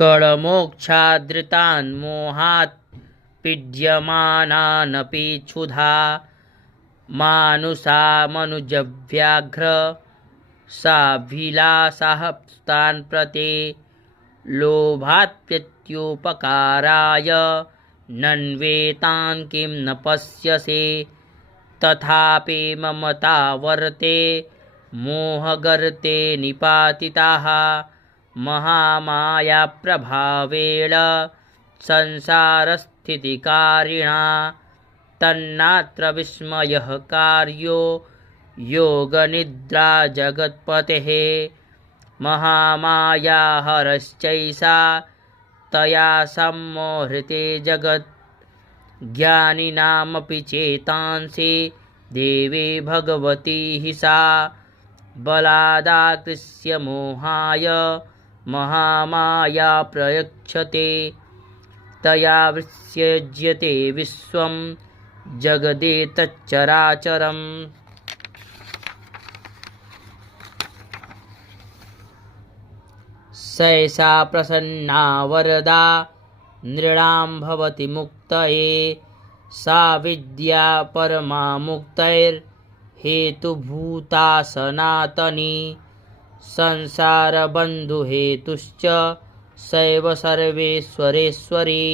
कळमोक्षादृतान् मोहात् पीड्यमानानपि क्षुधा मानुषा मनुजव्याघ्र साभिलाषाः तान् प्रते लोभात्प्यत्युपकाराय नन्वेतान् किं न पश्यसे तथापि ममता वर्ते मोहगर्ते निपातिताः महामायाप्रभावेण संसारस्थितिकारिणा तन्नात्र विस्मयः कार्यो योगनिद्रा जगत्पतेः महामायाहरश्चैषा तया सम्मोहृते जगत् ज्ञानिनामपि चेतांसि देवी भगवती हि सा बलादाकृष्य मोहाय महामाया प्रयच्छते तया विसृज्यते विश्वं जगदेतच्चराचरम् सैषा प्रसन्ना वरदा नृणां भवति मुक्तये सा विद्या परमा मुक्तैर्हेतुभूता सनातनी संसारबन्धुहेतुश्च सैव सर्वेश्वरेश्वरी